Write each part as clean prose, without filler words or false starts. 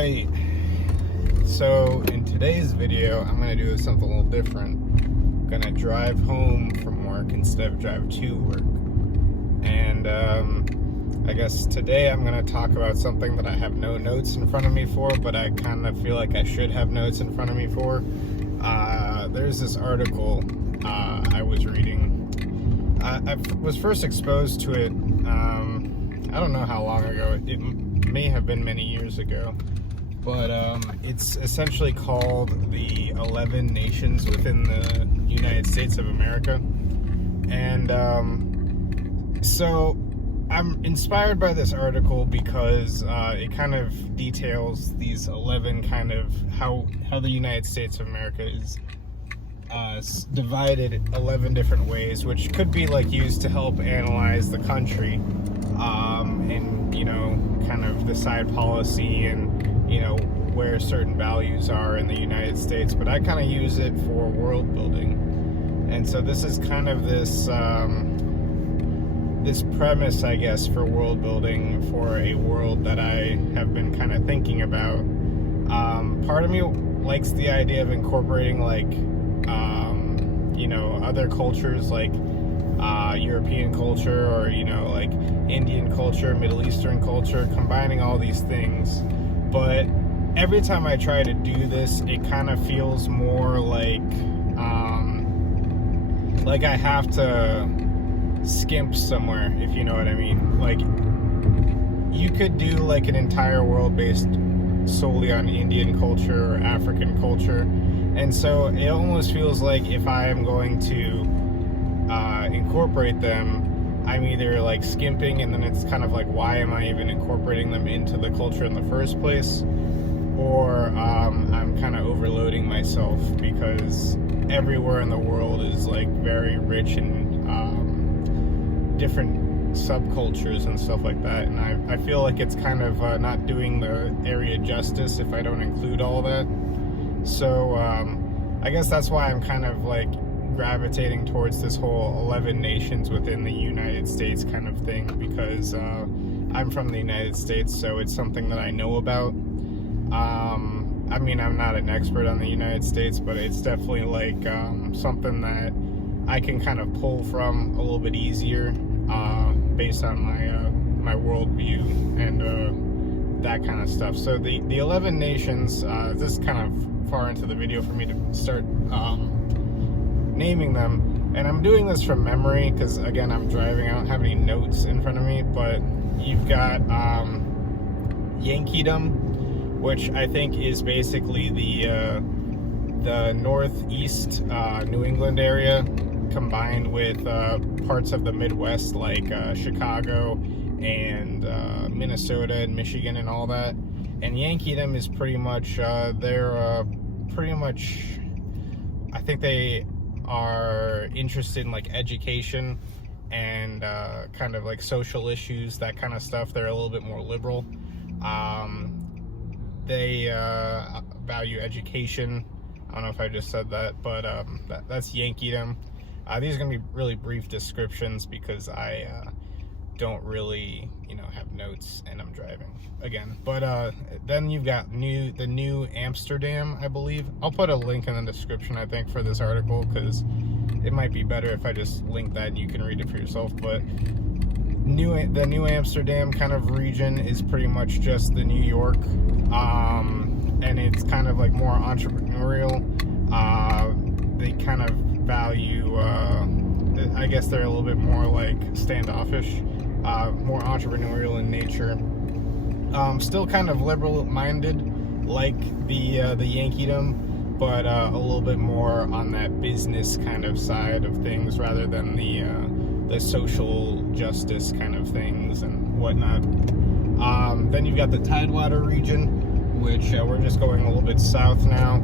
Alright, so in today's video, I'm going to do something a little different. I'm going to drive home from work instead of drive to work. And I guess today I'm going to talk about something that I have no notes in front of me for, but I kind of feel like I should have notes in front of me for. There's this article I was reading. I was first exposed to it, I don't know how long ago. It may have been many years ago, but it's essentially called the 11 Nations within the United States of America. And so I'm inspired by this article because it kind of details these 11 kind of how the United States of America is divided 11 different ways, which could be like used to help analyze the country, and kind of decide policy and where certain values are in the United States. But I kind of use it for world building, and so this is kind of this this premise, I guess, for world building for a world that I have been kind of thinking about. Part of me likes the idea of incorporating other cultures, like European culture, or like Indian culture, Middle Eastern culture, combining all these things. But every time I try to do this, it kind of feels more like I have to skimp somewhere, if you know what I mean. Like, you could do like an entire world based solely on Indian culture or African culture, and so it almost feels like if I am going to incorporate them, I'm either like skimping, and then it's kind of like, why am I even incorporating them into the culture in the first place? Or I'm kind of overloading myself, because everywhere in the world is like very rich in different subcultures and stuff like that, and I feel like it's kind of not doing the area justice if I don't include all that. So I guess that's why I'm kind of like gravitating towards this whole 11 nations within the United States kind of thing, because I'm from the United States, so it's something that I know about. I mean, I'm not an expert on the United States, but it's definitely like something that I can kind of pull from a little bit easier, based on my worldview and that kind of stuff. So the 11 nations, this is kind of far into the video for me to start naming them, and I'm doing this from memory because, again, I'm driving. I don't have any notes in front of me, but you've got Yankeedom, which I think is basically the northeast New England area combined with parts of the Midwest, like Chicago and Minnesota and Michigan and all that. And Yankeedom is pretty much they're pretty much, I think they are interested in like education and kind of like social issues, that kind of stuff. They're a little bit more liberal. They value education. I don't know if I just said that, but that's Yankeedom. These are going to be really brief descriptions because I don't really, have notes, and I'm driving again. But then you've got the new Amsterdam, I believe. I'll put a link in the description, I think, for this article, because it might be better if I just link that and you can read it for yourself. But the new Amsterdam kind of region is pretty much just the New York, and it's kind of like more entrepreneurial. They kind of value, I guess they're a little bit more like standoffish, more entrepreneurial in nature. Still kind of liberal minded like the Yankeedom, but a little bit more on that business kind of side of things rather than the social justice kind of things and whatnot. Then you've got the Tidewater region, which we're just going a little bit south now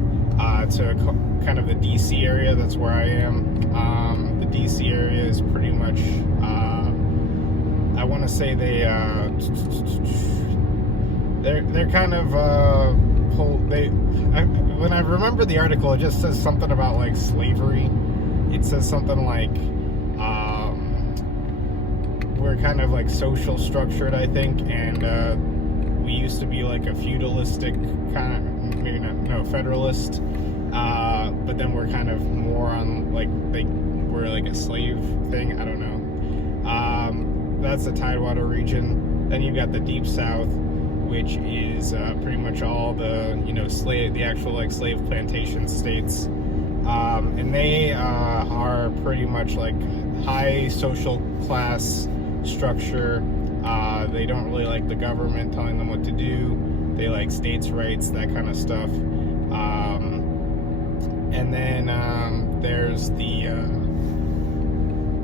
to kind of the DC area. That's where I am. The DC area is pretty much, I want to say they're kind of when I remember the article, it just says something about like slavery. It says something like we're kind of like social structured, I think, and we used to be like a feudalistic kind of, maybe not, no, federalist, but then we're kind of more on like, we're like a slave thing. I don't know. That's the Tidewater region. Then you've got the Deep South, which is pretty much all the, you know, the actual like slave plantation states. And they are pretty much like high social class structure. They don't really like the government telling them what to do. They like states' rights, that kind of stuff. And then there's the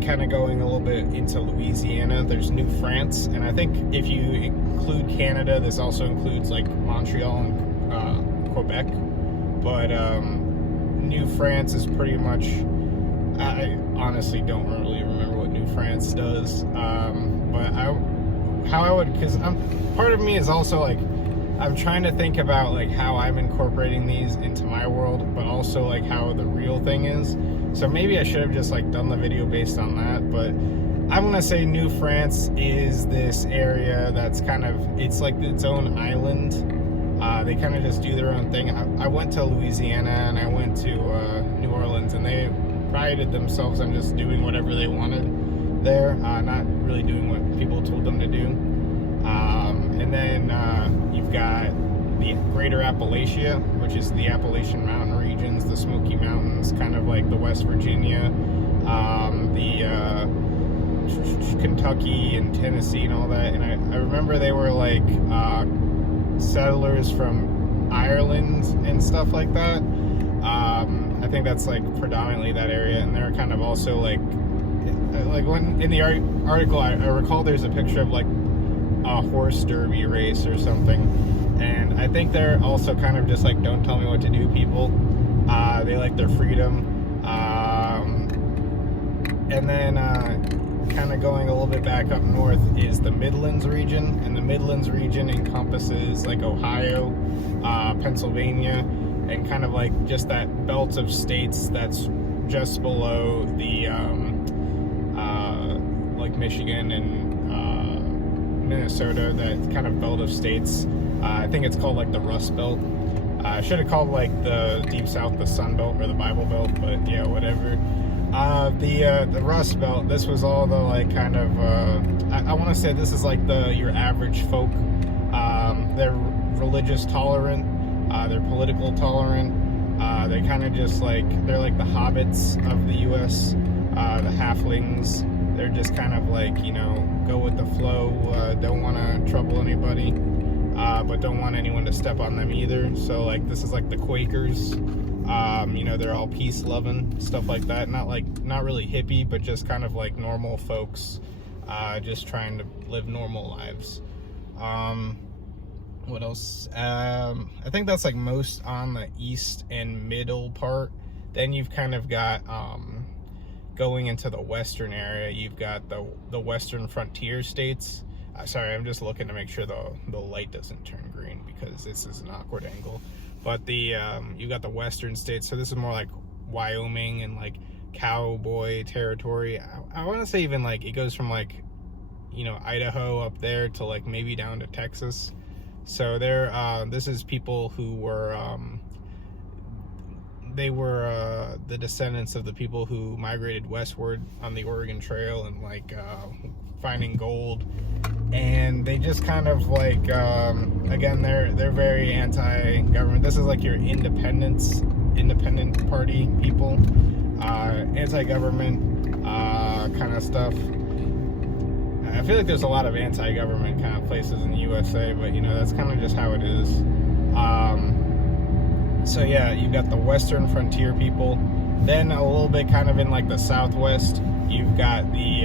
kind of going a little bit into Louisiana. There's New France, and I think if you include Canada, this also includes like Montreal and Quebec. But New France is pretty much, I honestly don't really remember what New France does, but because part of me is also like, I'm trying to think about like how I'm incorporating these into my world, but also like how the real thing is. So maybe I should have just like done the video based on that, but I'm gonna say New France is this area that's kind of, it's like its own island. They kind of just do their own thing. I went to Louisiana and I went to New Orleans, and they prided themselves on just doing whatever they wanted there, not really doing what people told them to do. And then you've got the Greater Appalachia, which is the Appalachian Mountain regions, the Smoky Mountains, kind of like the West Virginia, the Kentucky and Tennessee and all that. And I remember they were like settlers from Ireland and stuff like that. I think that's like predominantly that area, and they're kind of also like when in the article I recall there's a picture of like a horse derby race or something, and I think they're also kind of just like don't tell me what to do people. They like their freedom, and then kind of going a little bit back up north is the Midlands region, and the Midlands region encompasses like Ohio, Pennsylvania, and kind of like just that belt of states that's just below the like Michigan and Minnesota, that kind of belt of states. I think it's called like the Rust Belt. I should have called like the Deep South the Sun Belt or the Bible Belt, but yeah, whatever. The Rust Belt, this was all the like kind of I want to say this is like your average folk. They're religious tolerant, they're political tolerant, they kind of just like, they're like the hobbits of the US, the halflings. They're just kind of like, you know, go with the flow, don't want to trouble anybody, but don't want anyone to step on them either. So like this is like the Quakers. You know, they're all peace loving, stuff like that. Not really hippie, but just kind of like normal folks, just trying to live normal lives. What else? I think that's like most on the east and middle part. Then you've kind of got going into the western area, you've got the western frontier states. Sorry, I'm just looking to make sure the light doesn't turn green because this is an awkward angle. But you got the western states, so this is more like Wyoming and like cowboy territory. I want to say even like it goes from like, you know, Idaho up there to like maybe down to Texas. So this is people who were they were the descendants of the people who migrated westward on the Oregon Trail and like finding gold, and they just kind of like again they're very anti-government. This is like your independent party people, anti-government kind of stuff. I feel like there's a lot of anti-government kind of places in the USA, but you know, that's kind of just how it is. So yeah, you've got the western frontier people. Then a little bit kind of in like the southwest, you've got you've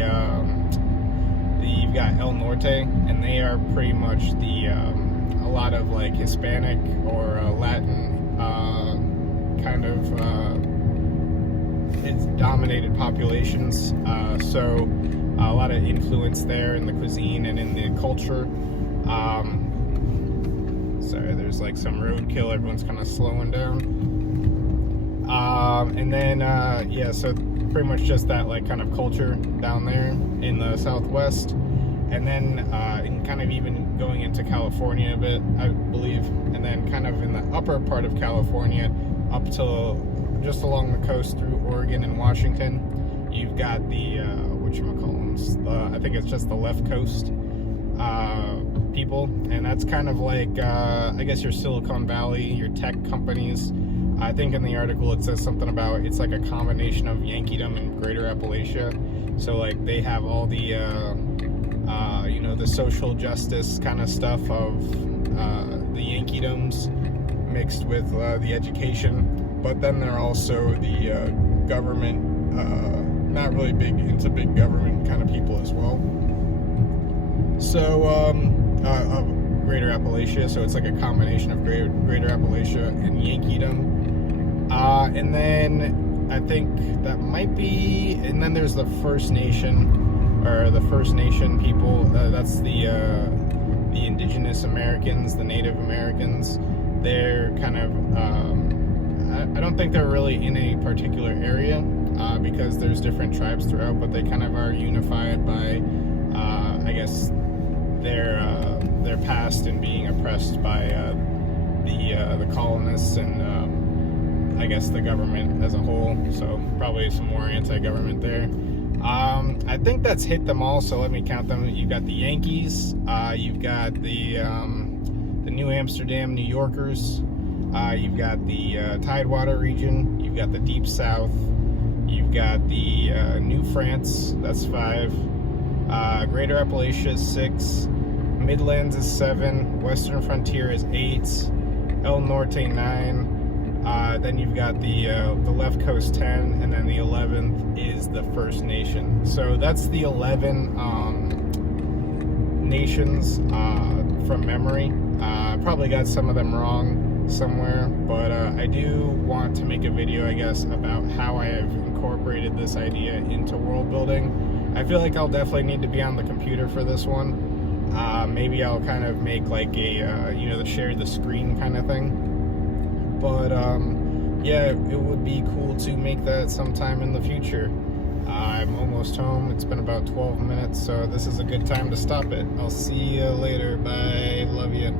got El Norte, and they are pretty much a lot of like Hispanic or Latin kind of it's dominated populations. So a lot of influence there in the cuisine and in the culture. Sorry, there's like some roadkill. Everyone's kind of slowing down. And then, yeah, so pretty much just that like kind of culture down there in the southwest. And then in kind of even going into California a bit, I believe, and then kind of in the upper part of California up to just along the coast through Oregon and Washington. You've got the whatchamacallits, I think it's just the left coast people, and that's kind of like I guess your Silicon Valley, your tech companies. I think in the article it says something about it's like a combination of Yankeedom and Greater Appalachia. So like they have all the you know, the social justice kind of stuff of the Yankeedoms mixed with the education, but then they're also the government, not really big into big government kind of people as well. So of Greater Appalachia, so it's like a combination of Greater Appalachia and Yankeedom. And then I think that might be, and then there's the First Nation, or the First Nation people. That's the Indigenous Americans, the Native Americans. They're kind of, I don't think they're really in a particular area because there's different tribes throughout, but they kind of are unified by, I guess, their past and being oppressed by the colonists and I guess the government as a whole. So probably some more anti-government there. I think that's hit them all, so let me count them. You've got the Yankees, you've got the New Amsterdam New Yorkers, you've got the Tidewater region, you've got the Deep South, you've got the New France, that's 5, Greater Appalachia is 6, Midlands is 7, Western Frontier is 8, El Norte 9, then you've got the left coast 10, and then the 11th is the First Nation. So that's the 11 nations from memory. Probably got some of them wrong somewhere, but I do want to make a video, I guess, about how I have incorporated this idea into world building. I feel like I'll definitely need to be on the computer for this one. Maybe I'll kind of make like a, you know, the share the screen kind of thing. But yeah, it would be cool to make that sometime in the future. I'm almost home. It's been about 12 minutes, so this is a good time to stop it. I'll see you later. Bye. Love you.